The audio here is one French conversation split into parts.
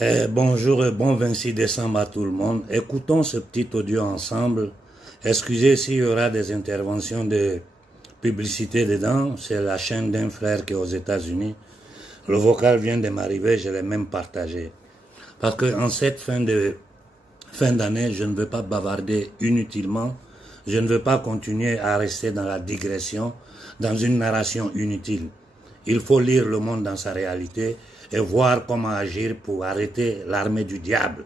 Bonjour et bon 26 décembre à tout le monde. Écoutons ce petit audio ensemble. Excusez s'il y aura des interventions de publicité dedans. C'est la chaîne d'un frère qui est aux États-Unis. Le vocal vient de m'arriver, je l'ai même partagé. Parce que en cette fin d'année, je ne veux pas bavarder inutilement. Je ne veux pas continuer à rester dans la digression, dans une narration inutile. Il faut lire le monde dans sa réalité et voir comment agir pour arrêter l'armée du diable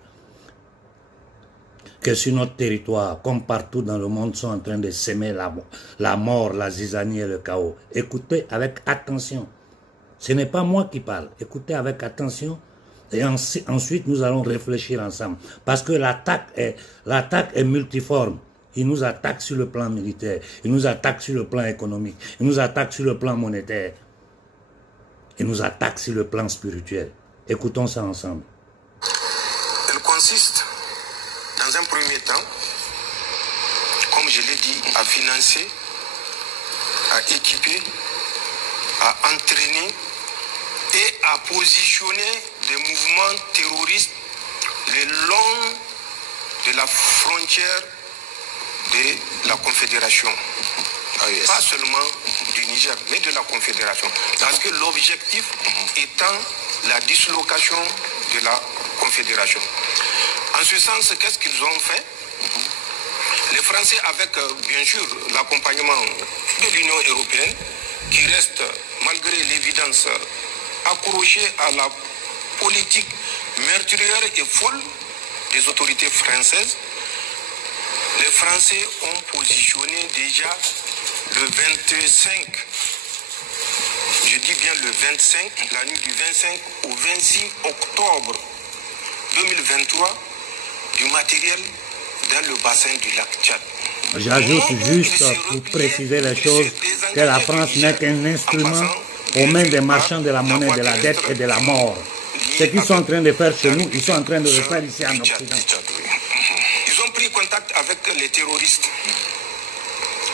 que sur notre territoire, comme partout dans le monde, sont en train de s'aimer la mort, la zizanie et le chaos. Écoutez avec attention. Ce n'est pas moi qui parle. Écoutez avec attention et ensuite nous allons réfléchir ensemble. Parce que l'attaque est multiforme. Il nous attaque sur le plan militaire, il nous attaque sur le plan économique, il nous attaque sur le plan monétaire, il nous attaque sur le plan spirituel. Écoutons ça ensemble. Elle consiste, dans un premier temps, comme je l'ai dit, à financer, à équiper, à entraîner et à positionner des mouvements terroristes le long de la frontière de la Confédération. Pas seulement du Niger, mais de la Confédération. Parce que l'objectif étant la dislocation de la Confédération. En ce sens, qu'est-ce qu'ils ont fait? Les Français, avec bien sûr l'accompagnement de l'Union européenne, qui reste, malgré l'évidence, accrochés à la politique meurtrière et folle des autorités françaises, les Français ont positionné déjà le 25, je dis bien le 25, la nuit du 25 au 26 octobre 2023, du matériel dans le bassin du lac Tchad. J'ajoute juste pour préciser les choses que la France n'est qu'un instrument aux mains des marchands de la monnaie, de la dette et de la mort. Ce qu'ils sont en train de faire chez nous, ils sont en train de le faire ici en Occident. Ils ont pris contact avec les terroristes.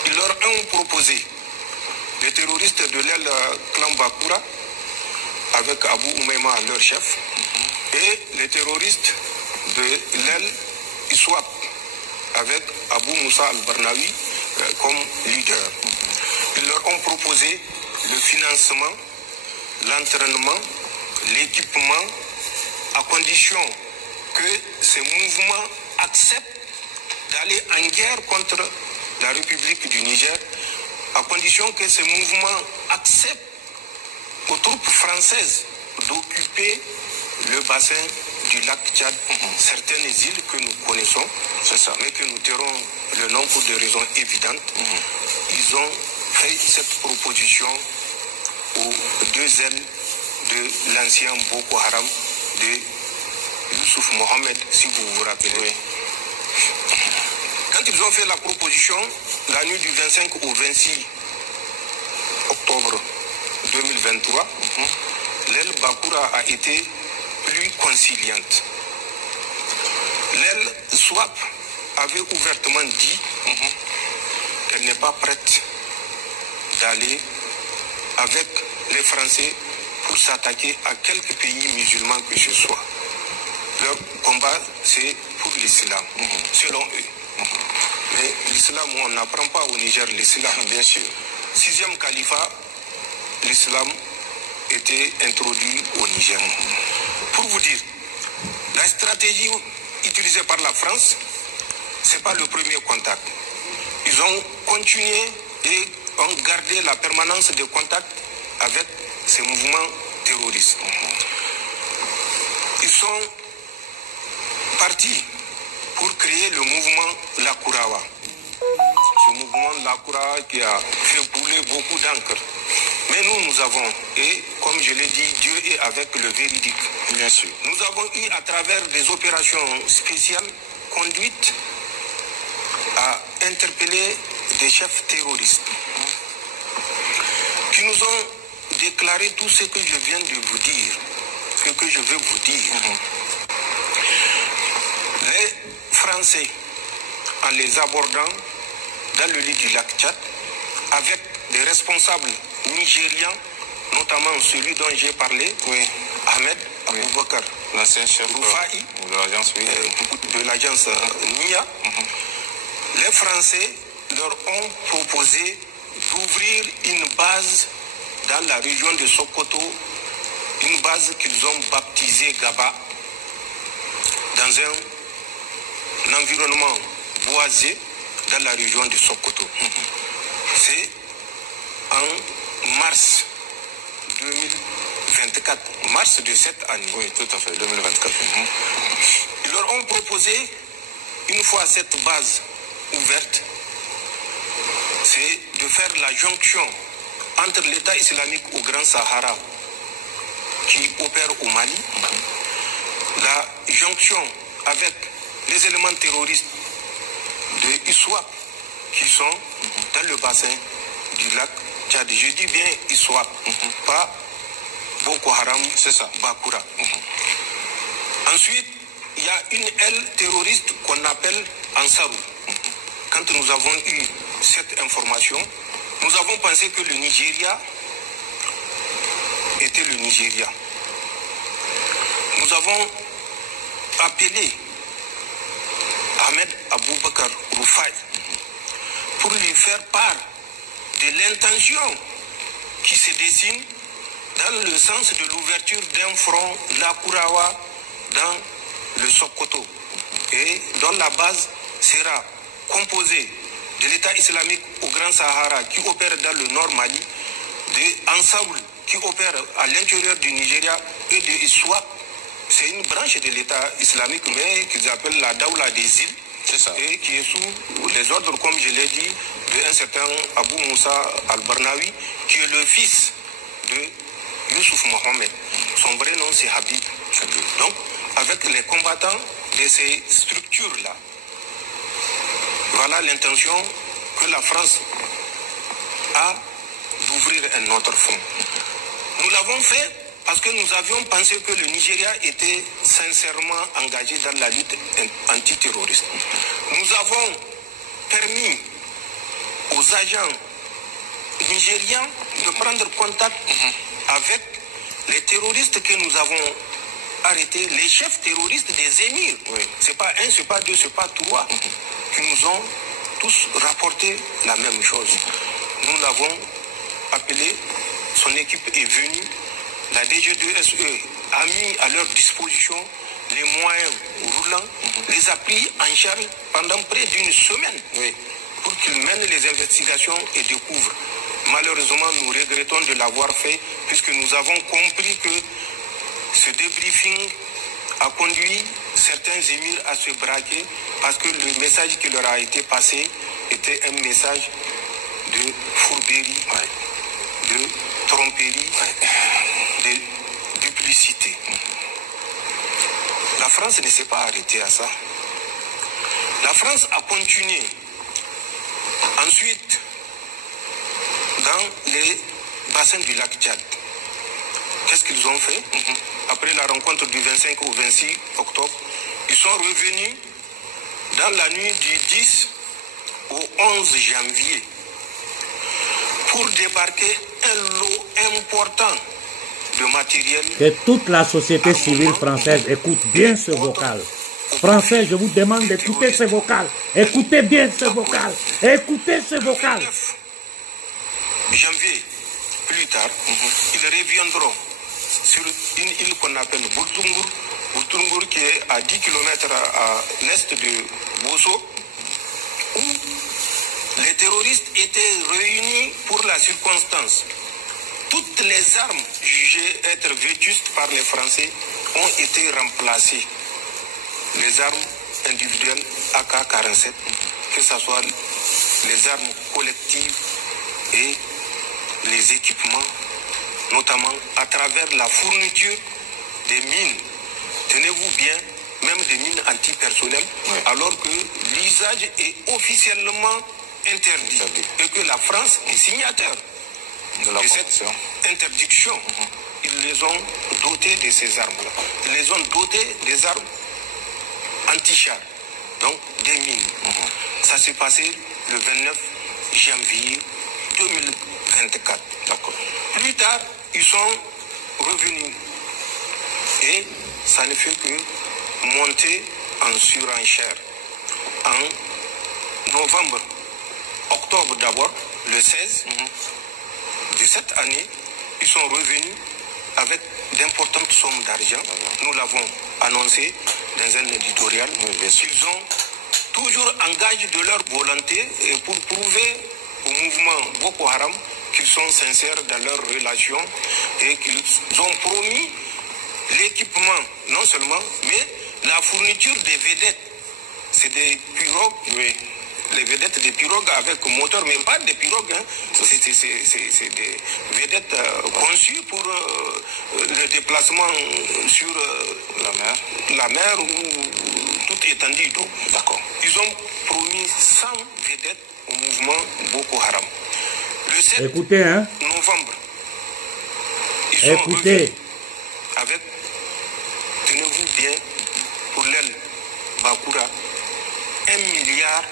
Ils leur ont proposé, les terroristes de l'aile clan Bakura, avec Abou Oumaima, leur chef, et les terroristes de l'aile Iswap, avec Abou Moussa al-Barnawi comme leader. Ils leur ont proposé le financement, l'entraînement, l'équipement, à condition que ces mouvements acceptent d'aller en guerre contre la République du Niger, à condition que ces mouvements acceptent aux troupes françaises d'occuper le bassin du lac Tchad, certaines îles que nous connaissons, mais que nous tairons le nom pour des raisons évidentes. Ils ont fait cette proposition aux deux ailes de l'ancien Boko Haram de Youssouf Mohamed, si vous vous rappelez. Oui. Quand ils ont fait la proposition, la nuit du 25 au 26 octobre 2023, l'aile Bakura a été plus conciliante. L'aile SWAP avait ouvertement dit qu'elle n'est pas prête d'aller avec les Français pour s'attaquer à quelques pays musulmans que ce soit. Leur combat, c'est pour l'islam, selon eux. Mais l'islam, on n'apprend pas au Niger l'islam, bien sûr. Sixième califat, l'islam était introduit au Niger. Pour vous dire, la stratégie utilisée par la France, ce n'est pas le premier contact. Ils ont continué et ont gardé la permanence de contact avec ces mouvements terroristes. Ils sont partis pour créer le mouvement Lakurawa. Ce mouvement Lakurawa qui a fait couler beaucoup d'encre. Mais nous avons, et comme je l'ai dit, Dieu est avec le véridique. Bien sûr. Nous avons eu à travers des opérations spéciales conduites à interpeller des chefs terroristes qui nous ont déclaré tout ce que je viens de vous dire, ce que je veux vous dire. Les Français, en les abordant dans le lit du lac Tchad, avec des responsables nigérians, notamment celui dont j'ai parlé, Ahmed Aboubakar, l'ancien chef Rufai, de l'agence NIA, les Français leur ont proposé d'ouvrir une base dans la région de Sokoto, une base qu'ils ont baptisée Gaba, dans un environnement boisé dans la région de Sokoto. C'est en mars 2024, mars de cette année. Oui, tout à fait, 2024. Ils leur ont proposé, une fois cette base ouverte, c'est de faire la jonction entre l'État islamique au Grand Sahara qui opère au Mali, la jonction avec les éléments terroristes de ISWAP qui sont dans le bassin du lac Tchad. Je dis bien ISWAP, pas Boko Haram, c'est ça, Bakura. Ensuite, il y a une aile terroriste qu'on appelle Ansarou. Quand nous avons eu cette information, nous avons pensé que le Nigeria était le Nigeria. Nous avons appelé Ahmed Aboubakar Rufai pour lui faire part de l'intention qui se dessine dans le sens de l'ouverture d'un front Lakurawa dans le Sokoto et dont la base sera composée de l'État islamique au Grand Sahara qui opère dans le nord Mali, de Ansaoul qui opère à l'intérieur du Nigeria et de Iswa. C'est une branche de l'État islamique mais qu'ils appellent la Daoula des îles. Et qui est sous les ordres, comme je l'ai dit, d'un certain Abou Moussa al-Barnawi, qui est le fils de Youssouf Mohamed. Son vrai nom, c'est Habib. Donc, avec les combattants de ces structures-là, voilà l'intention que la France a d'ouvrir un autre front. Nous l'avons fait parce que nous avions pensé que le Nigeria était sincèrement engagé dans la lutte antiterroriste. Nous avons permis aux agents nigérians de prendre contact avec les terroristes que nous avons arrêtés, les chefs terroristes des émirs. C'est pas un, c'est pas deux, c'est pas trois, qui nous ont tous rapporté la même chose. Nous l'avons appelé, son équipe est venue. La DG2SE a mis à leur disposition les moyens roulants, les a pris en charge pendant près d'une semaine pour qu'ils mènent les investigations et découvrent. Malheureusement, nous regrettons de l'avoir fait puisque nous avons compris que ce débriefing a conduit certains émirs à se braquer parce que le message qui leur a été passé était un message de fourberie, de tromperie, de duplicité. La France ne s'est pas arrêtée à ça. La France a continué. Ensuite, dans les bassins du lac Tchad, qu'est-ce qu'ils ont fait? Après la rencontre du 25 au 26 octobre, ils sont revenus dans la nuit du 10 au 11 janvier pour débarquer un lot important de matériel. Que toute la société civile française écoute bien ce vocal. Français, je vous demande d'écouter ce vocal. Écoutez bien ce vocal. Écoutez ce vocal. Le 9 janvier, plus tard, ils reviendront sur une île qu'on appelle Bourtungur. Bourtungur qui est à 10 km à l'est de Bosso, où les terroristes étaient réunis pour la circonstance. Toutes les armes jugées être vétustes par les Français ont été remplacées. Les armes individuelles AK-47, que ce soit les armes collectives et les équipements, notamment à travers la fourniture des mines. Tenez-vous bien, même des mines antipersonnelles, alors que l'usage est officiellement interdit et que la France est signataire de cette interdiction. Ils les ont dotés de ces armes-là. Ils les ont dotés des armes anti-chars, donc des mines. Ça s'est passé le 29 janvier 2024. Plus tard, ils sont revenus. Et ça ne fait que monter en surenchère. En novembre, octobre d'abord, le 16 de cette année, ils sont revenus avec d'importantes sommes d'argent. Nous l'avons annoncé dans un éditorial. Ils ont toujours engagé de leur volonté et pour prouver au mouvement Boko Haram qu'ils sont sincères dans leurs relations et qu'ils ont promis l'équipement, non seulement, mais la fourniture des vedettes. C'est des pirogues, les vedettes des pirogues avec moteur, mais pas des pirogues, hein. C'est des vedettes conçues pour le déplacement sur la mer ou toute étendue d'eau. D'accord. Ils ont promis 100 vedettes au mouvement Boko Haram. Le 7 novembre, ils sont revenus avec, tenez-vous bien, pour l'aile Bakura, 1 milliard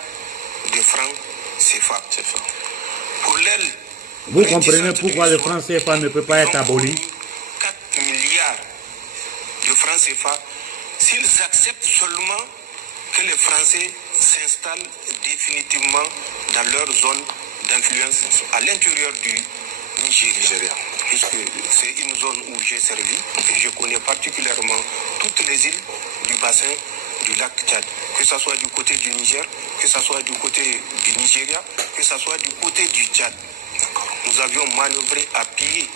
de francs CFA. Pour l'aile... Vous comprenez pourquoi le franc CFA ne peut pas être aboli? 4 milliards de francs CFA s'ils acceptent seulement que les Français s'installent définitivement dans leur zone d'influence à l'intérieur du Nigeria. Puisque c'est une zone où j'ai servi et je connais particulièrement toutes les îles du bassin du lac Tchad, que ce soit du côté du Niger, que ce soit du côté du Nigeria, que ce soit du côté du Tchad. Nous avions manœuvré à pied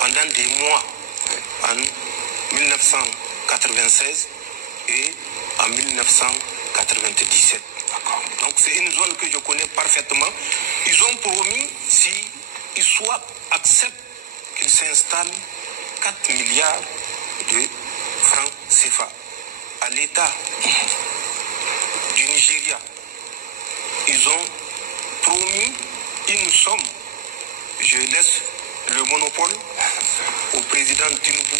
pendant des mois en 1996 et en 1997. Donc c'est une zone que je connais parfaitement. Ils ont promis, si ISWAP accepte qu'ils s'installent, 4 milliards de francs CFA à l'État du Nigeria. Ils ont promis une somme. Je laisse le monopole au président Tinubu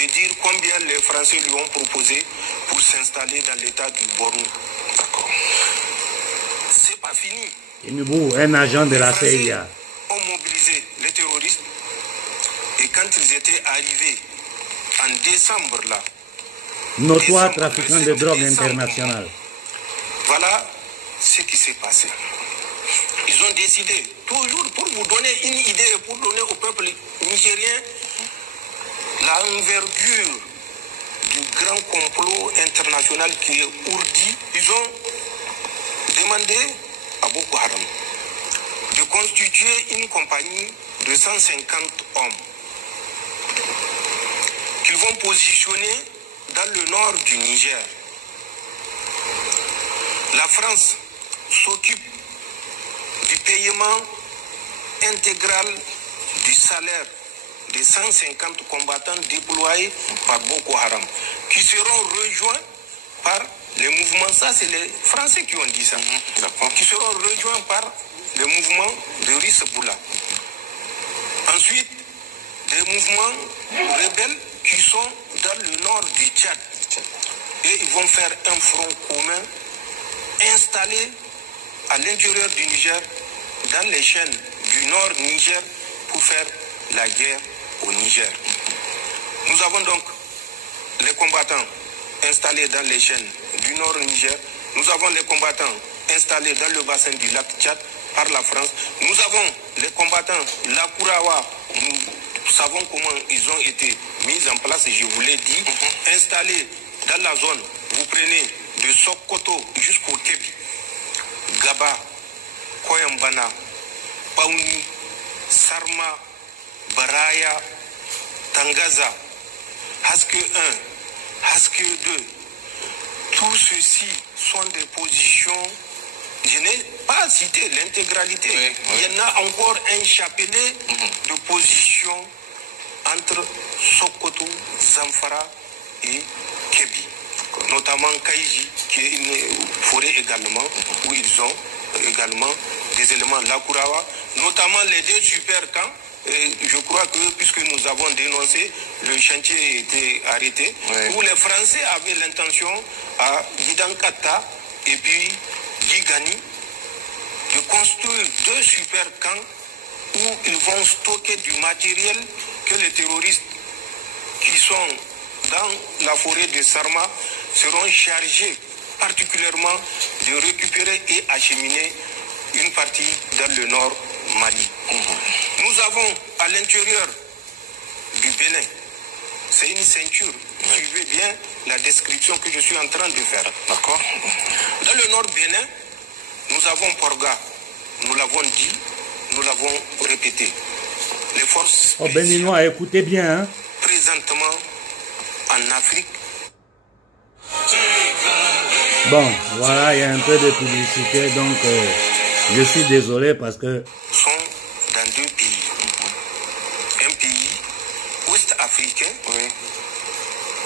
de dire combien les Français lui ont proposé pour s'installer dans l'État du Borno. D'accord. C'est pas fini. Tinubu, un agent de la CIA. Ont mobilisé les terroristes et quand ils étaient arrivés en décembre là, notoire trafiquant de drogue internationale. Voilà ce qui s'est passé. Ils ont décidé, toujours pour vous donner une idée, pour donner au peuple nigérien l'envergure du grand complot international qui est ourdi, ils ont demandé à Boko Haram de constituer une compagnie de 150 hommes qu'ils vont positionner dans le nord du Niger. La France s'occupe du paiement intégral du salaire des 150 combattants déployés par Boko Haram, qui seront rejoints par les mouvements, ça c'est les Français qui ont dit ça, qui seront rejoints par les mouvements de Riseboula. Ensuite, des mouvements rebelles qui sont dans le nord du Tchad. Et ils vont faire un front commun installé à l'intérieur du Niger, dans les chaînes du nord Niger, pour faire la guerre au Niger. Nous avons donc les combattants installés dans les chaînes du nord Niger. Nous avons les combattants installés dans le bassin du lac Tchad par la France. Nous avons les combattants Lakurawa. Nous savons comment ils ont été mis en place, je vous l'ai dit, installés dans la zone. Vous prenez de Sokoto jusqu'au Kébi, Gaba, Koyambana, Paouni, Sarma, Baraya, Tangaza, Haske 1, Haske 2. Tout ceci sont des positions, je n'ai pas cité l'intégralité. Il y en a encore un chapelet de positions entre Sokoto, Zamfara et Kébi. Notamment Kaïji, qui est une forêt également, où ils ont également des éléments Lakurawa, notamment les deux super camps. Et je crois que, puisque nous avons dénoncé, le chantier a été arrêté, où les Français avaient l'intention à Gidankata et puis Gigani de construire deux super camps où ils vont stocker du matériel que les terroristes qui sont dans la forêt de Sarma seront chargés particulièrement de récupérer et acheminer une partie dans le nord Mali. Nous avons à l'intérieur du Bénin, c'est une ceinture. Suivez bien la description que je suis en train de faire. D'accord. Dans le nord Bénin, nous avons Porga. Nous l'avons dit, nous l'avons répété. Les forces béninois, écoutez bien. Hein? Présentement en Afrique. Bon, voilà, il y a un peu de publicité, donc je suis désolé parce que... sont dans deux pays. Un pays ouest-africain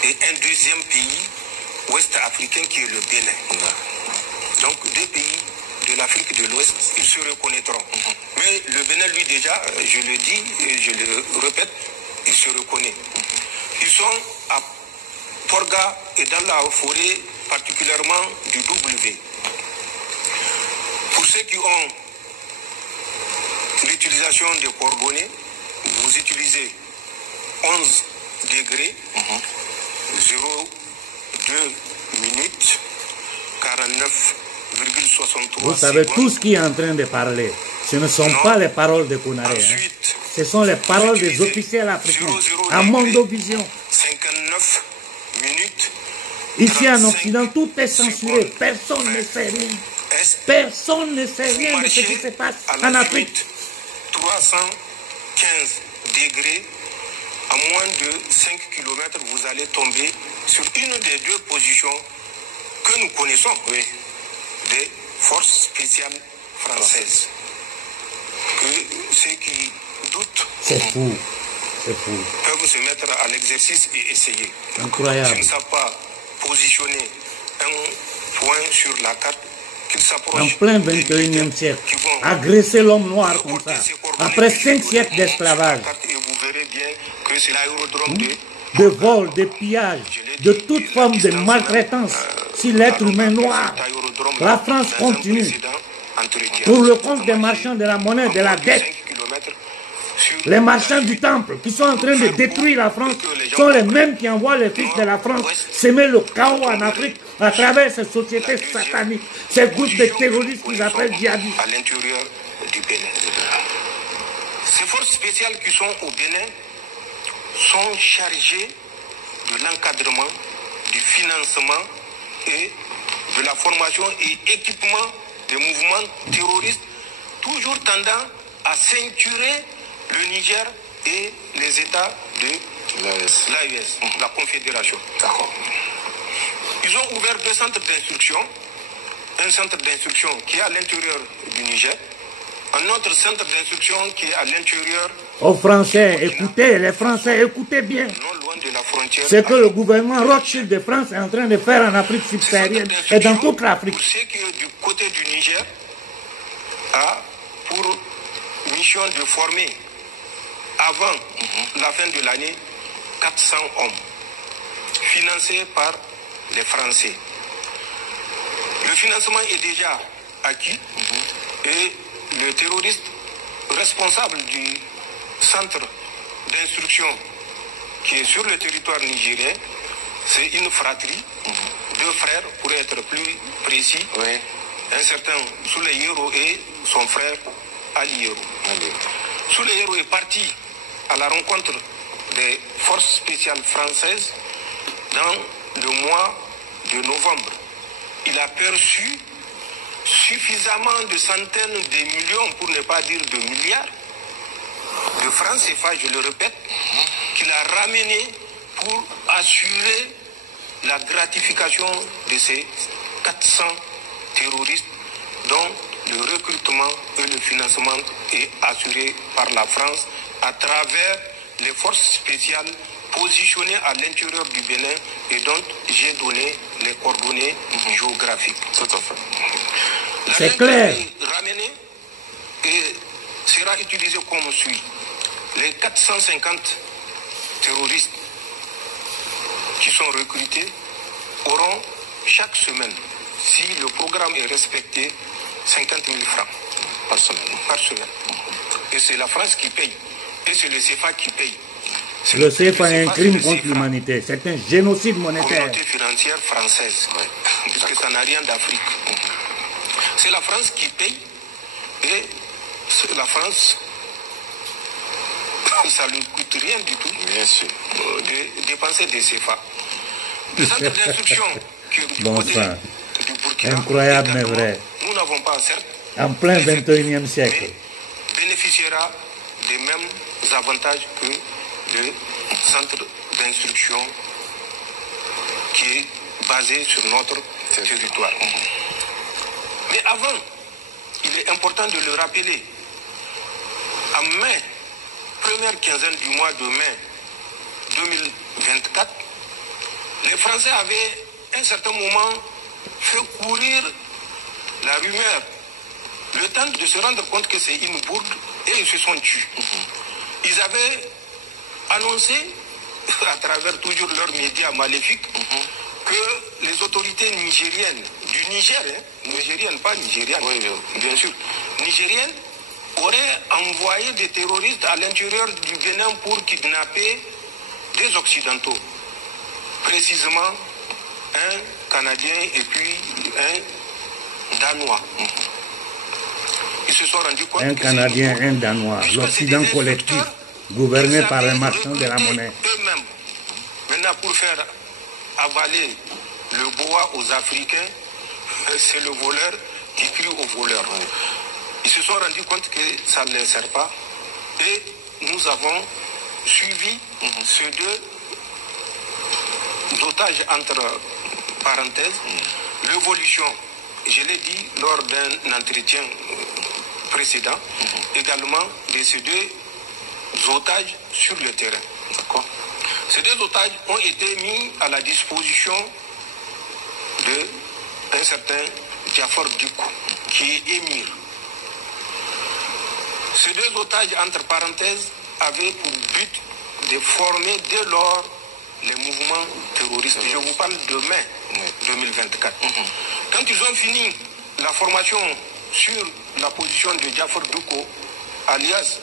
et un deuxième pays ouest-africain qui est le Bénin. Donc deux pays de l'Afrique de l'Ouest, ils se reconnaîtront. Mais le Bénin, lui déjà, je le dis et je le répète, il se reconnaît. Ils sont à Porga et dans la forêt particulièrement du W. Pour ceux qui ont l'utilisation des coordonnées, vous utilisez 11 degrés, 0,2 minutes, 49,63 Vous savez, tout ce qui est en train de parler, ce ne sont pas les paroles de Konaré. Ensuite, ce sont les paroles des officiels africains, à Mondovision. 59 minutes. Ici en Occident, tout est censuré. Personne ne sait rien. Personne ne sait rien de ce qui se passe en Afrique. 315 degrés, à moins de 5 km, vous allez tomber sur une des deux positions que nous connaissons, des forces spéciales françaises. Que ceux qui doutent peuvent se mettre à l'exercice et essayer. Incroyable. S'ils ne savent pas positionner un point sur la carte, qu'ils s'approchent en plein 21e siècle, agresser l'homme noir comme ça, après 5 siècles d'esclavage, et vous verrez bien que c'est l'aérodrome de vol, de pillage, de toute forme de maltraitance sur l'être humain noir. La France continue, pour le compte des marchands de la monnaie, de la dette. Les marchands du temple qui sont en train de détruire la France sont les mêmes qui envoient les fils de la France semer le chaos en Afrique à travers ces sociétés sataniques, ces groupes de terroristes qu'ils appellent djihadistes. À l'intérieur du Bénin. Ces forces spéciales qui sont au Bénin sont chargées de l'encadrement, du financement et de la formation et équipement des mouvements terroristes, toujours tendant à ceinturer le Niger et les États de l'AES, la Confédération. D'accord. Ils ont ouvert 2 centres d'instruction. Un centre d'instruction qui est à l'intérieur du Niger, un autre centre d'instruction qui est à l'intérieur... Aux Français, écoutez, les Français, écoutez bien. Non loin de la frontière. Ce que le gouvernement Rothschild de France est en train de faire en Afrique subsaharienne et dans toute l'Afrique. Pour ce qui est du côté du Niger, a pour mission de former avant la fin de l'année 400 hommes financés par les Français. Le financement est déjà acquis et le terroriste responsable du centre d'instruction qui est sur le territoire nigérien, c'est une fratrie, 2 frères pour être plus précis, un certain Souley Yero et son frère Ali Yero. Souley Yero est parti à la rencontre des forces spéciales françaises dans le mois de novembre. Il a perçu suffisamment de centaines de millions, pour ne pas dire de milliards, de francs CFA, je le répète, qu'il a ramené pour assurer la gratification de ces 400 terroristes dont le recrutement et le financement est assuré par la France à travers les forces spéciales positionnées à l'intérieur du Bénin et dont j'ai donné les coordonnées géographiques. Tout à fait. C'est clair. Ramené et sera utilisé comme suit. Les 450 terroristes qui sont recrutés auront chaque semaine, si le programme est respecté, 50 000 francs par semaine. Et c'est la France qui paye. Et c'est le CFA qui paye. Le CFA est un crime contre l'humanité, c'est un génocide monétaire. Communauté financière française, puisque ça n'a rien d'Afrique. C'est la France qui paye et la France, ça ne lui coûte rien du tout de dépenser des CFA. Le centre d'instruction du Burkina, incroyable mais vrai, nous n'avons pas certes, en plein 21e siècle, bénéficiera des mêmes avantages que le centre d'instruction qui est basé sur notre territoire. Mais avant, il est important de le rappeler, en mai, première quinzaine du mois de mai 2024, les Français avaient à un certain moment fait courir la rumeur, le temps de se rendre compte que c'est une bourde, et ils se sont tués. Ils avaient annoncé, à travers toujours leurs médias maléfiques, que les autorités nigériennes, du Niger, nigériennes, pas nigériennes, bien sûr, nigériennes, auraient envoyé des terroristes à l'intérieur du Bénin pour kidnapper des Occidentaux. Précisément un Canadien et puis un Danois. Ils se sont rendus compte un Canadien, un Danois, l'Occident collectif, gouverné par les marchands de la monnaie. Eux-mêmes. Maintenant, pour faire avaler le bois aux Africains, c'est le voleur qui crie au voleur. Ils se sont rendus compte que ça ne les sert pas et nous avons suivi ces deux otages entre parenthèses, l'évolution, je l'ai dit lors d'un entretien précédent, également de ces deux otages sur le terrain. Ces deux otages ont été mis à la disposition d'un certain Jafar Dukou, qui est émir. Ces deux otages, entre parenthèses, avaient pour but de former dès lors les mouvements terroristes. Je vous parle de mai 2024. Quand ils ont fini la formation sur la position de Jafar Dukou, alias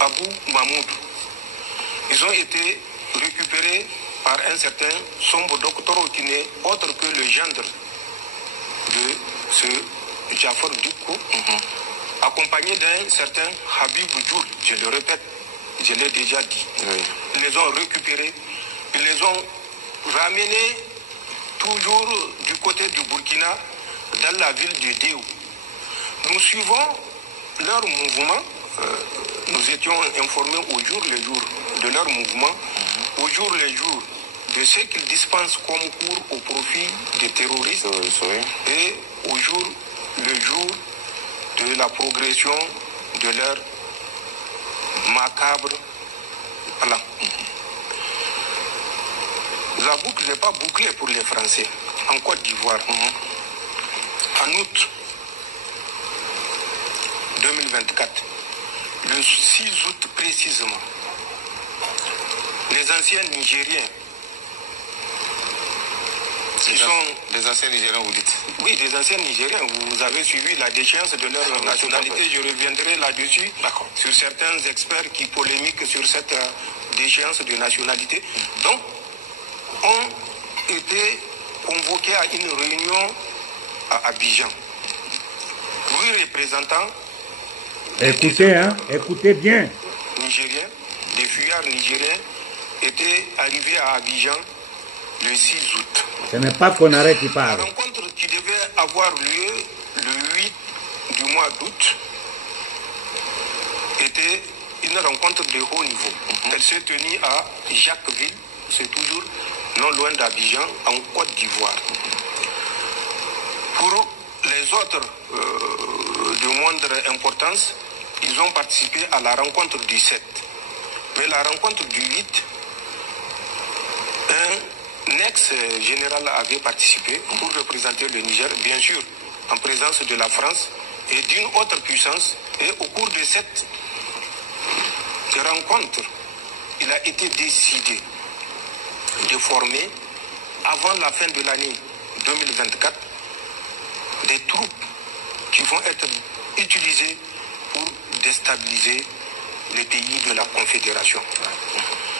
Abou Mahmoud, ils ont été récupérés par un certain Sombo Doktoro qui n'est autre que le gendre de ce Jafar Dukou, accompagné d'un certain Habib Djoul, je le répète, je l'ai déjà dit. Ils les ont récupérés, ils les ont ramenés toujours du côté du Burkina, dans la ville de Déou. Nous suivons leur mouvement, nous étions informés au jour le jour de leur mouvement, au jour le jour de ce qu'ils dispensent comme cours au profit des terroristes et au jour le jour de la progression de leur macabre plan. La boucle n'est pas bouclée pour les Français. En Côte d'Ivoire, en août 2024, le 6 août précisément, les anciens Nigériens, ils sont des anciens Nigériens, vous dites? Oui, des anciens Nigériens. Vous avez suivi la déchéance de leur nationalité. Je reviendrai là-dessus sur certains experts qui polémiquent sur cette déchéance de nationalité. Donc, ont été convoqués à une réunion à Abidjan. 8 représentants. Écoutez, écoutez bien. Nigériens, des fuyards nigériens étaient arrivés à Abidjan le 6 août. Ce n'est pas Konaré qui parle. La rencontre qui devait avoir lieu le 8 du mois d'août était une rencontre de haut niveau. Elle s'est tenue à Jacquesville, c'est toujours non loin d'Abidjan, en Côte d'Ivoire. Pour les autres de moindre importance, ils ont participé à la rencontre du 7. Mais la rencontre du 8, un ex-général avait participé pour représenter le Niger, bien sûr, en présence de la France et d'une autre puissance. Et au cours de cette rencontre, il a été décidé de former, avant la fin de l'année 2024, des troupes qui vont être utilisées pour déstabiliser les pays de la Confédération.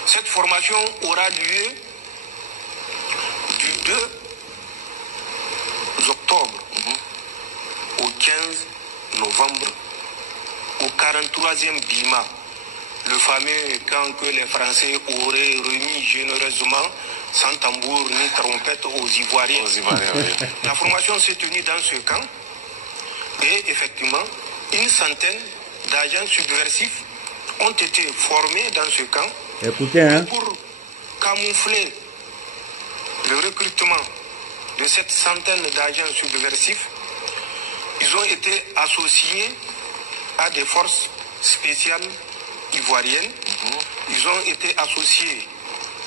Cette formation aura lieu du 2 octobre au 15 novembre au 43e BIMA, le fameux camp que les Français auraient remis généreusement, sans tambour ni trompette, aux Ivoiriens. Oui. La formation s'est tenue dans ce camp et effectivement, une centaine d'agents subversifs ont été formés dans ce camp. Écoutez, hein. Pour camoufler le recrutement de cette centaine d'agents subversifs, ils ont été associés à des forces spéciales ivoiriennes. Ils ont été associés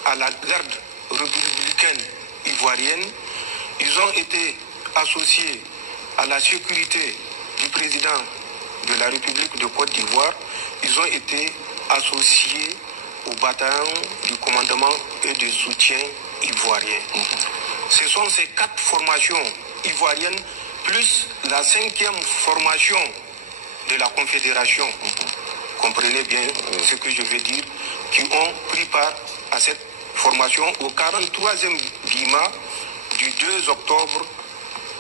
à la garde républicaine ivoirienne. Ils ont été associés à la sécurité du président de la République de Côte d'Ivoire. Ils ont été associés au bataillon du commandement et de soutien ivoirien. Ce sont ces 4 formations ivoiriennes plus la 5e formation de la Confédération, comprenez bien ce que je veux dire, qui ont pris part à cette formation au 43e BIMA du 2 octobre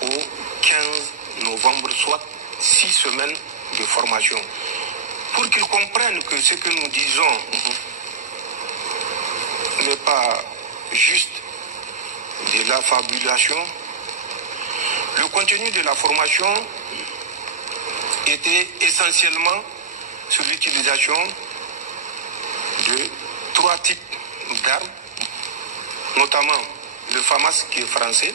au 15 novembre, soit 6 semaines de formation. Pour qu'ils comprennent que ce que nous disons n'est pas juste de la fabulation, le contenu de la formation était essentiellement sur l'utilisation de 3 types d'armes, notamment le FAMAS qui est français,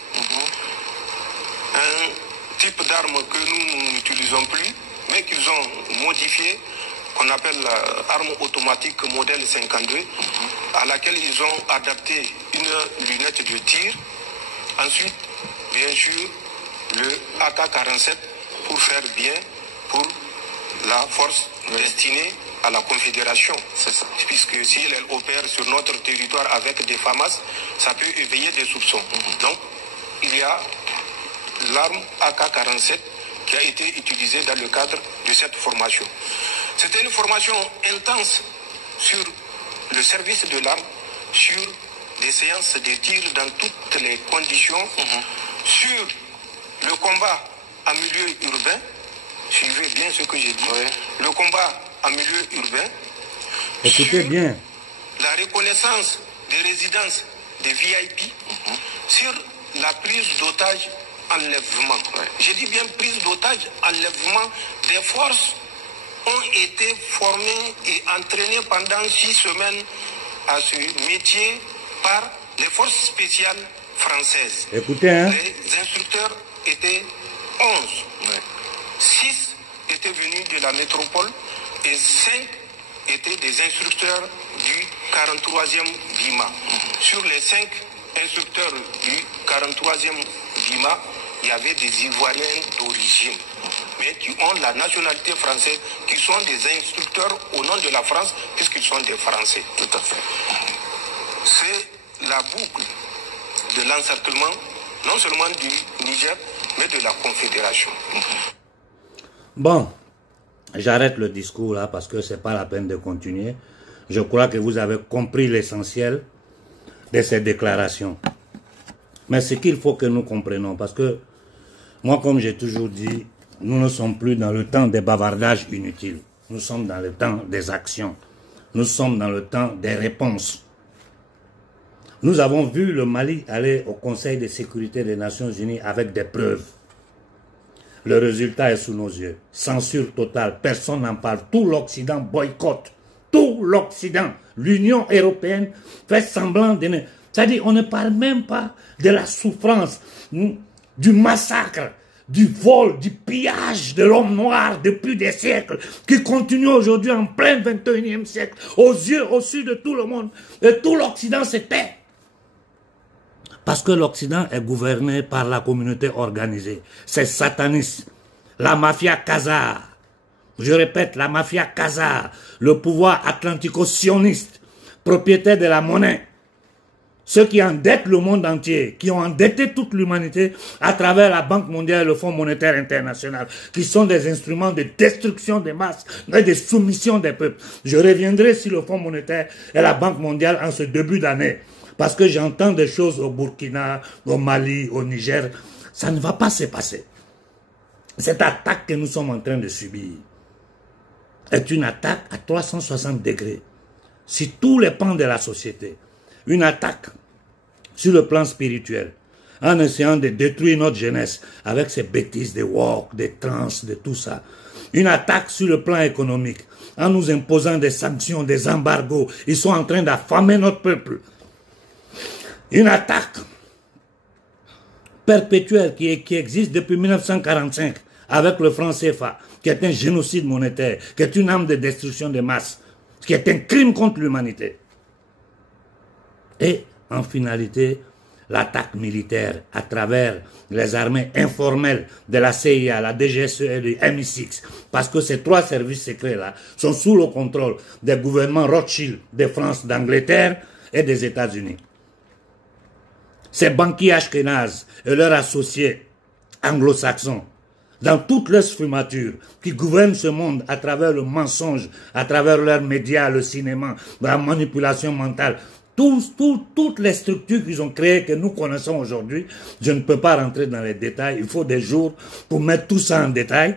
un type d'arme que nous n'utilisons plus, mais qu'ils ont modifié, qu'on appelle l'arme automatique modèle 52, à laquelle ils ont adapté une lunette de tir. Ensuite, bien sûr, le AK-47 pour faire bien pour la force destinée à la Confédération. C'est ça. Puisque si elle opère sur notre territoire avec des FAMAS, ça peut éveiller des soupçons. Donc, il y a l'arme AK-47 qui a été utilisée dans le cadre de cette formation. C'était une formation intense sur le service de l'arme, sur des séances de tir dans toutes les conditions, sur le combat en milieu urbain. Suivez bien ce que j'ai dit. Oui. Le combat en milieu urbain. Écoutez bien. La reconnaissance des résidences des VIP, sur la prise d'otages, enlèvement. Oui. J'ai dit bien prise d'otages, enlèvement. Des forces ont été formées et entraînées pendant 6 semaines à ce métier par les forces spéciales françaises. Écoutez, hein. Les instructeurs étaient 11. Oui. 6 étaient venus de la métropole et 5 étaient des instructeurs du 43e BIMA. Sur les 5 instructeurs du 43e BIMA, il y avait des Ivoiriens d'origine, mais qui ont la nationalité française, qui sont des instructeurs au nom de la France, puisqu'ils sont des Français. Tout à fait. C'est la boucle de l'encerclement, non seulement du Niger, mais de la Confédération. Bon, j'arrête le discours là parce que c'est pas la peine de continuer. Je crois que vous avez compris l'essentiel de ces déclarations. Mais ce qu'il faut que nous comprenions, parce que moi, comme j'ai toujours dit, nous ne sommes plus dans le temps des bavardages inutiles. Nous sommes dans le temps des actions. Nous sommes dans le temps des réponses. Nous avons vu le Mali aller au Conseil de sécurité des Nations Unies avec des preuves. Le résultat est sous nos yeux. Censure totale, personne n'en parle. Tout l'Occident boycotte. Tout l'Occident. L'Union européenne fait semblant de ne... C'est-à-dire, on ne parle même pas de la souffrance, du massacre, du vol, du pillage de l'homme noir depuis des siècles, qui continue aujourd'hui en plein 21e siècle, aux yeux, au sud de tout le monde. Et tout l'Occident se tait. Parce que l'Occident est gouverné par la communauté organisée. C'est sataniste. La mafia khazare. Je répète, la mafia khazare. Le pouvoir atlantico-sioniste. Propriétaire de la monnaie. ceux qui endettent le monde entier, qui ont endetté toute l'humanité à travers la Banque mondiale et le Fonds monétaire international, qui sont des instruments de destruction des masses et de soumission des peuples. Je reviendrai sur le Fonds monétaire et la Banque mondiale en ce début d'année, parce que j'entends des choses au Burkina, au Mali, au Niger. Ça ne va pas se passer. Cette attaque que nous sommes en train de subir est une attaque à 360 degrés sur tous les pans de la société. Une attaque sur le plan spirituel, en essayant de détruire notre jeunesse avec ces bêtises de walk, de trans, de tout ça. Une attaque sur le plan économique, en nous imposant des sanctions, des embargos. Ils sont en train d'affamer notre peuple. Une attaque perpétuelle qui existe depuis 1945 avec le franc CFA, qui est un génocide monétaire, qui est une arme de destruction des masses, qui est un crime contre l'humanité. Et en finalité, l'attaque militaire à travers les armées informelles de la CIA, la DGSE et du MI6, parce que ces trois services secrets-là sont sous le contrôle des gouvernements Rothschild de France, d'Angleterre et des États-Unis. Ces banquiers ashkénazes et leurs associés anglo-saxons, dans toutes leurs sfumatures, qui gouvernent ce monde à travers le mensonge, à travers leurs médias, le cinéma, la manipulation mentale, toutes les structures qu'ils ont créées, que nous connaissons aujourd'hui, je ne peux pas rentrer dans les détails, il faut des jours pour mettre tout ça en détail.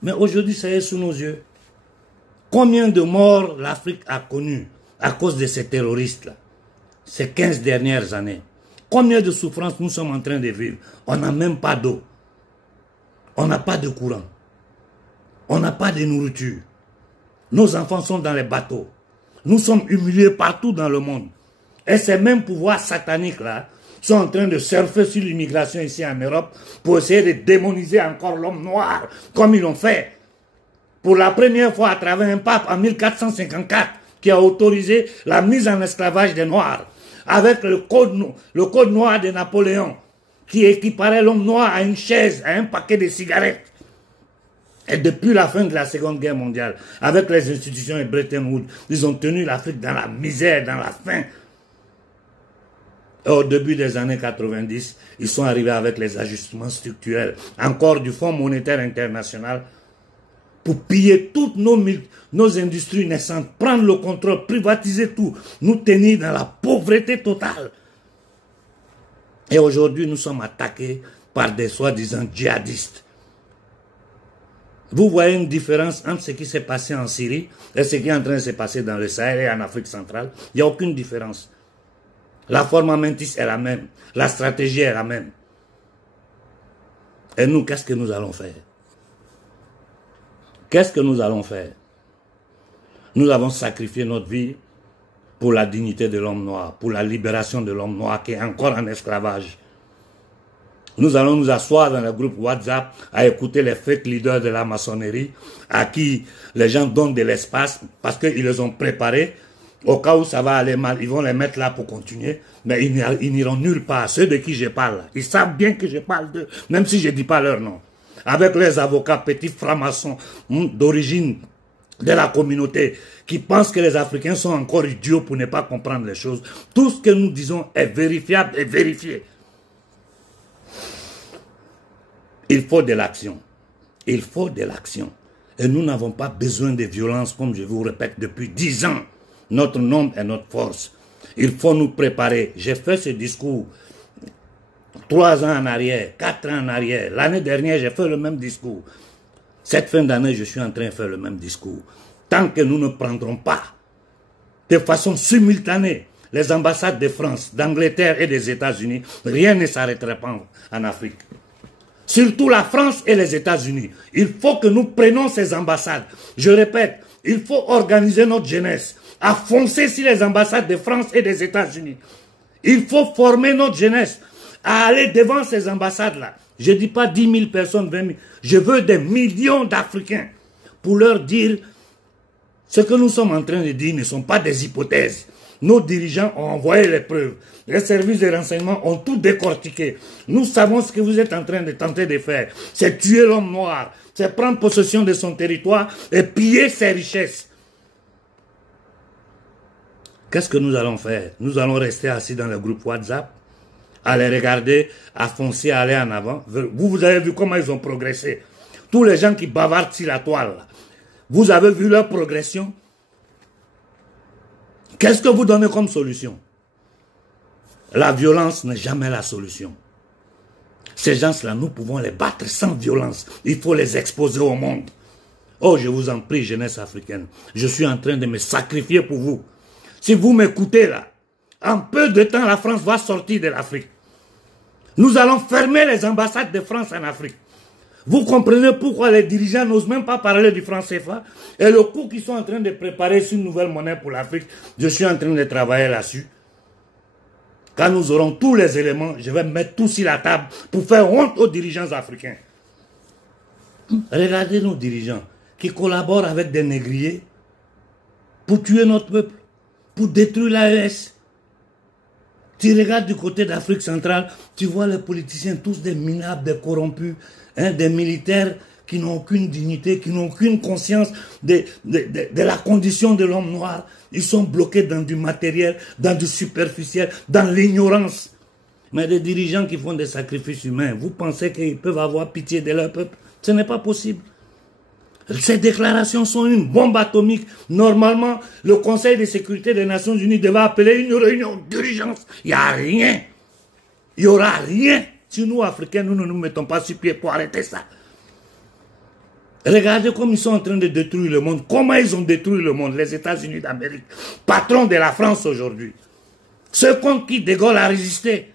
Mais aujourd'hui, ça est sous nos yeux. Combien de morts l'Afrique a connu à cause de ces terroristes-là, ces 15 dernières années? Combien de souffrances nous sommes en train de vivre? On n'a même pas d'eau. On n'a pas de courant. On n'a pas de nourriture. Nos enfants sont dans les bateaux. Nous sommes humiliés partout dans le monde. Et ces mêmes pouvoirs sataniques-là sont en train de surfer sur l'immigration ici en Europe pour essayer de démoniser encore l'homme noir, comme ils l'ont fait. Pour la première fois à travers un pape en 1454 qui a autorisé la mise en esclavage des Noirs, avec le code noir de Napoléon, qui équiparait l'homme noir à une chaise, à un paquet de cigarettes. Et depuis la fin de la Seconde Guerre mondiale, avec les institutions et Bretton Woods, ils ont tenu l'Afrique dans la misère, dans la faim. Et au début des années 90, ils sont arrivés avec les ajustements structurels, encore du Fonds monétaire international, pour piller toutes nos industries naissantes, prendre le contrôle, privatiser tout, nous tenir dans la pauvreté totale. Et aujourd'hui, nous sommes attaqués par des soi-disant djihadistes. Vous voyez une différence entre ce qui s'est passé en Syrie et ce qui est en train de se passer dans le Sahel et en Afrique centrale? Il n'y a aucune différence. La forma mentis est la même. La stratégie est la même. Et nous, qu'est-ce que nous allons faire? Qu'est-ce que nous allons faire? Nous avons sacrifié notre vie pour la dignité de l'homme noir, pour la libération de l'homme noir qui est encore en esclavage. Nous allons nous asseoir dans le groupe WhatsApp à écouter les fake leaders de la maçonnerie à qui les gens donnent de l'espace parce qu'ils les ont préparés. Au cas où ça va aller mal, ils vont les mettre là pour continuer, mais ils n'iront nulle part. Ceux de qui je parle, ils savent bien que je parle d'eux, même si je ne dis pas leur nom. Avec les avocats petits francs-maçons d'origine de la communauté qui pensent que les Africains sont encore idiots pour ne pas comprendre les choses. Tout ce que nous disons est vérifiable et vérifié. Il faut de l'action. Il faut de l'action. Et nous n'avons pas besoin de violence, comme je vous répète depuis 10 ans. Notre nombre est notre force. Il faut nous préparer. J'ai fait ce discours 3 ans en arrière, 4 ans en arrière. L'année dernière, j'ai fait le même discours. Cette fin d'année, je suis en train de faire le même discours. Tant que nous ne prendrons pas de façon simultanée les ambassades de France, d'Angleterre et des États-Unis, rien ne s'arrêtera pas en Afrique. Surtout la France et les États-Unis. Il faut que nous prenions ces ambassades. Je répète, il faut organiser notre jeunesse à foncer sur les ambassades de France et des États-Unis. Il faut former notre jeunesse à aller devant ces ambassades-là. Je ne dis pas 10 000 personnes, 20 000. Je veux des millions d'Africains pour leur dire ce que nous sommes en train de dire ne sont pas des hypothèses. Nos dirigeants ont envoyé les preuves. Les services de renseignement ont tout décortiqué. Nous savons ce que vous êtes en train de tenter de faire. C'est tuer l'homme noir. C'est prendre possession de son territoire et piller ses richesses. Qu'est-ce que nous allons faire? Nous allons rester assis dans le groupe WhatsApp, à les regarder, à foncer, à aller en avant. Vous avez vu comment ils ont progressé. Tous les gens qui bavardent sur la toile, là, vous avez vu leur progression. Qu'est-ce que vous donnez comme solution? La violence n'est jamais la solution. Ces gens-là, nous pouvons les battre sans violence. Il faut les exposer au monde. Oh, je vous en prie, jeunesse africaine. Je suis en train de me sacrifier pour vous. Si vous m'écoutez là, en peu de temps, la France va sortir de l'Afrique. Nous allons fermer les ambassades de France en Afrique. Vous comprenez pourquoi les dirigeants n'osent même pas parler du franc CFA et le coup qu'ils sont en train de préparer sur une nouvelle monnaie pour l'Afrique. Je suis en train de travailler là-dessus. Quand nous aurons tous les éléments, je vais mettre tout sur la table pour faire honte aux dirigeants africains. Regardez nos dirigeants qui collaborent avec des négriers pour tuer notre peuple, pour détruire l'AES. Tu regardes du côté d'Afrique centrale, tu vois les politiciens tous des minables, des corrompus, hein, des militaires qui n'ont aucune dignité, qui n'ont aucune conscience de la condition de l'homme noir. Ils sont bloqués dans du matériel, dans du superficiel, dans l'ignorance. Mais des dirigeants qui font des sacrifices humains, vous pensez qu'ils peuvent avoir pitié de leur peuple? Ce n'est pas possible. Ces déclarations sont une bombe atomique. Normalement, le Conseil de sécurité des Nations Unies devait appeler une réunion d'urgence. Il n'y a rien. Il n'y aura rien. Si nous, Africains, nous ne nous mettons pas sur pied pour arrêter ça. Regardez comme ils sont en train de détruire le monde. Comment ils ont détruit le monde, les États-Unis d'Amérique. Patron de la France aujourd'hui. Ceux contre qui De Gaulle a résisté.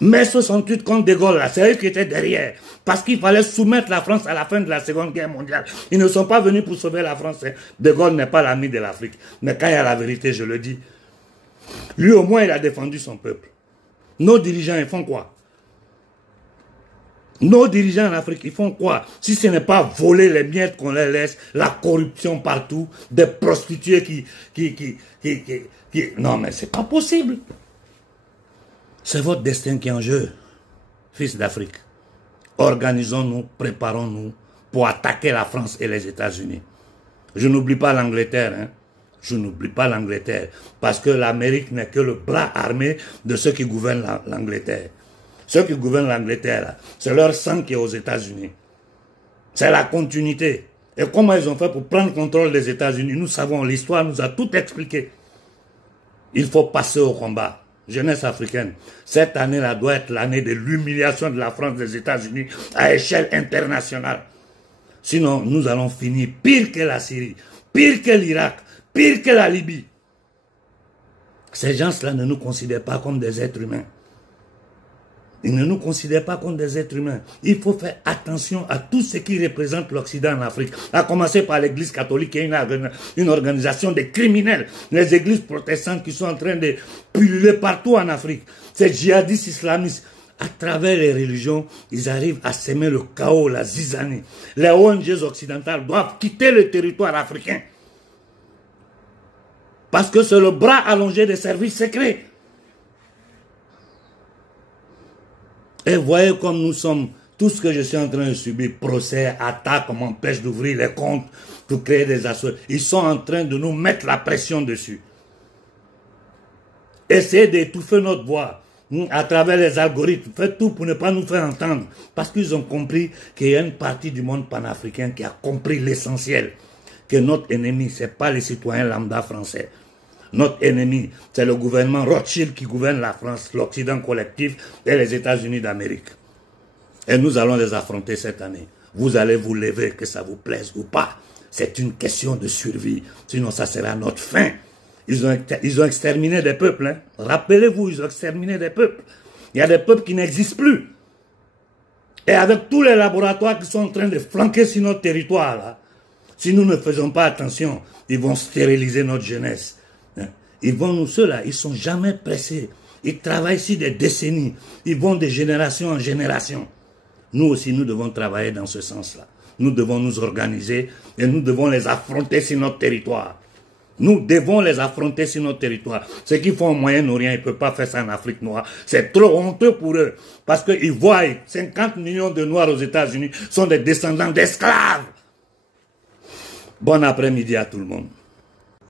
Mai 68 contre De Gaulle, c'est eux qui étaient derrière. Parce qu'il fallait soumettre la France à la fin de la Seconde Guerre mondiale. Ils ne sont pas venus pour sauver la France. De Gaulle n'est pas l'ami de l'Afrique. Mais quand il y a la vérité, je le dis. Lui au moins, il a défendu son peuple. Nos dirigeants, ils font quoi? Nos dirigeants en Afrique, ils font quoi? Si ce n'est pas voler les miettes qu'on les laisse, la corruption partout, des prostituées qui... Non, mais c'est pas possible. C'est votre destin qui est en jeu, fils d'Afrique. Organisons-nous, préparons-nous pour attaquer la France et les États-Unis. Je n'oublie pas l'Angleterre, hein. Je n'oublie pas l'Angleterre. Parce que l'Amérique n'est que le bras armé de ceux qui gouvernent l'Angleterre. Ceux qui gouvernent l'Angleterre, c'est leur sang qui est aux États-Unis. C'est la continuité. Et comment ils ont fait pour prendre contrôle des États-Unis? Nous savons, l'histoire nous a tout expliqué. Il faut passer au combat. Jeunesse africaine, cette année-là doit être l'année de l'humiliation de la France des États-Unis à échelle internationale. Sinon, nous allons finir pire que la Syrie, pire que l'Irak, pire que la Libye. Ces gens-là ne nous considèrent pas comme des êtres humains. Ils ne nous considèrent pas comme des êtres humains. Il faut faire attention à tout ce qui représente l'Occident en Afrique. À commencer par l'Église catholique qui est une organisation de criminels. Les églises protestantes qui sont en train de pulluler partout en Afrique. Ces djihadistes islamistes, à travers les religions, ils arrivent à semer le chaos, la zizanie. Les ONG occidentales doivent quitter le territoire africain. Parce que c'est le bras allongé des services secrets. Et voyez comme nous sommes, tout ce que je suis en train de subir, procès, attaques, on m'empêche d'ouvrir les comptes pour créer des assos. Ils sont en train de nous mettre la pression dessus. Essayez d'étouffer notre voix à travers les algorithmes. Faites tout pour ne pas nous faire entendre. Parce qu'ils ont compris qu'il y a une partie du monde panafricain qui a compris l'essentiel. Que notre ennemi, ce n'est pas les citoyens lambda français. Notre ennemi, c'est le gouvernement Rothschild qui gouverne la France, l'Occident collectif et les États-Unis d'Amérique. Et nous allons les affronter cette année. Vous allez vous lever, que ça vous plaise ou pas. C'est une question de survie. Sinon, ça sera notre fin. Ils ont exterminé des peuples. Hein. Rappelez-vous, ils ont exterminé des peuples. Il y a des peuples qui n'existent plus. Et avec tous les laboratoires qui sont en train de flanquer sur notre territoire, là, si nous ne faisons pas attention, ils vont stériliser notre jeunesse. Ils vont, ceux-là, ils ne sont jamais pressés. Ils travaillent ici des décennies. Ils vont de génération en génération. Nous aussi, nous devons travailler dans ce sens-là. Nous devons nous organiser et nous devons les affronter sur notre territoire. Nous devons les affronter sur notre territoire. Ce qu'ils font au Moyen-Orient, ils ne peuvent pas faire ça en Afrique noire. C'est trop honteux pour eux. Parce qu'ils voient 50 millions de Noirs aux États-Unis sont des descendants d'esclaves. Bon après-midi à tout le monde.